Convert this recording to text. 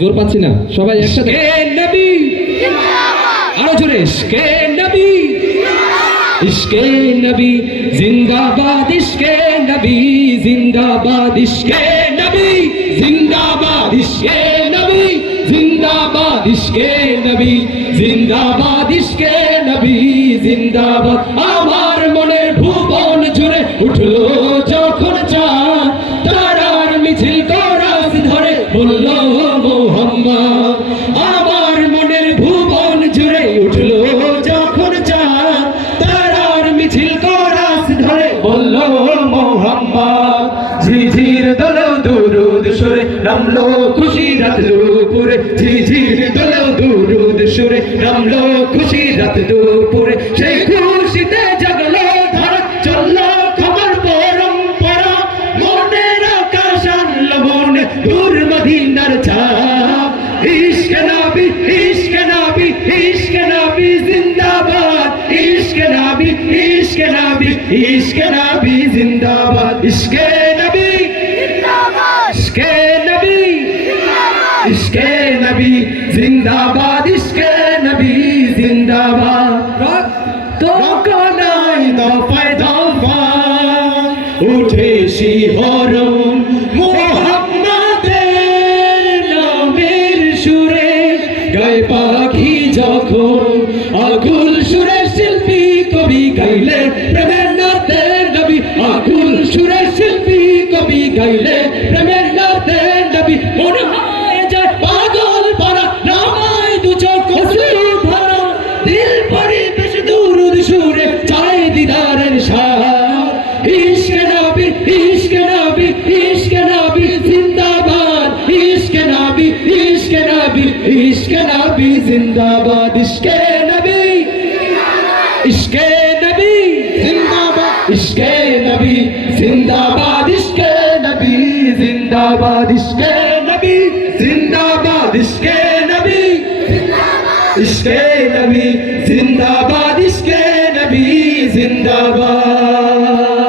জোর পাচ্ছি না, সবাই একসাথে। নবী আরো জোরে, ইশকে নবী, ইশকে নবী জিন্দাবাদ, ইশকে নবী জিন্দাবাদ, ইশকে নবী জিন্দাবাদ, ইশকে নবী জিন্দাবাদ, ইশকে নবী জিন্দাবাদ, ইশকে নবী জিন্দাবাদ। আমার মনের ভুবন জুড়ে উঠলো যখন চাঁদ, তারার মিছিল করাস ধরে বলল মোহাম্মদ। আমার মনের ভুবন জুড়ে উঠলো যখন চাঁদ, তারার মিছিল করাস ধরে বলল মোহাম্মদ। ঝিঝির দোলো দুরুদ সুরে নামলো খুশি রাত দুপুরে, ঝিঝির দোলো দুরুদ সুরে নামলো খুশি রাত দুপুরে। সেই খুশিতে জাগলো ধারা, চললো খবর পরম্পরা, মনের আকাশ আনলো মনে দূর মদিনার ছাপ। ইশকে নবী, ইশকে নবী, ইশকে নবী জিন্দাবাদ, ইশকে নবী, ইশকে নবী, ইশকে নবী জিন্দাবাদ, ইশকে নবী জিন্দাবাদ, ইশকে নবী জিন্দাবাদ, ইশকে নবী জিন্দাবাদ, ইশকে নবী জিন্দাবাদ। রক্ত কণায় দফায় দফায় উঠে শিহরণ মুহাম্মাদের নামের সুরে, গায়ে পাখি যখন আকুল সুরে শিল্পী কবি গাইলে প্রেমের নাতে নবী, আকুল সুরে শিল্পী কবি গাইলে প্রেমের নাতে নবী। মনে হয় যায় পাগল ভরা, নামায় দু চোখ অশ্রু ভরা, দিল পরিবেশ দুরুদ সুরে চায় দিদারের সার। ইশকে নবী, ইশকে নবী, ইশকে নবী জিন্দাবাদ, ইশকে নবী, ইশকে নবী, ইশকে নবী জিন্দাবাদ, ইশকে নবী, ইশকে নবী জিন্দাবাদ, ইশকে নবী জিন্দাবাদ, ইশকে নবী জিন্দাবাদ, ইশকে নবী জিন্দাবাদ, ইশকে নবী জিন্দাবাদ, ইশকে নবী জিন্দাবাদ, ইশকে নবী জিন্দাবাদ।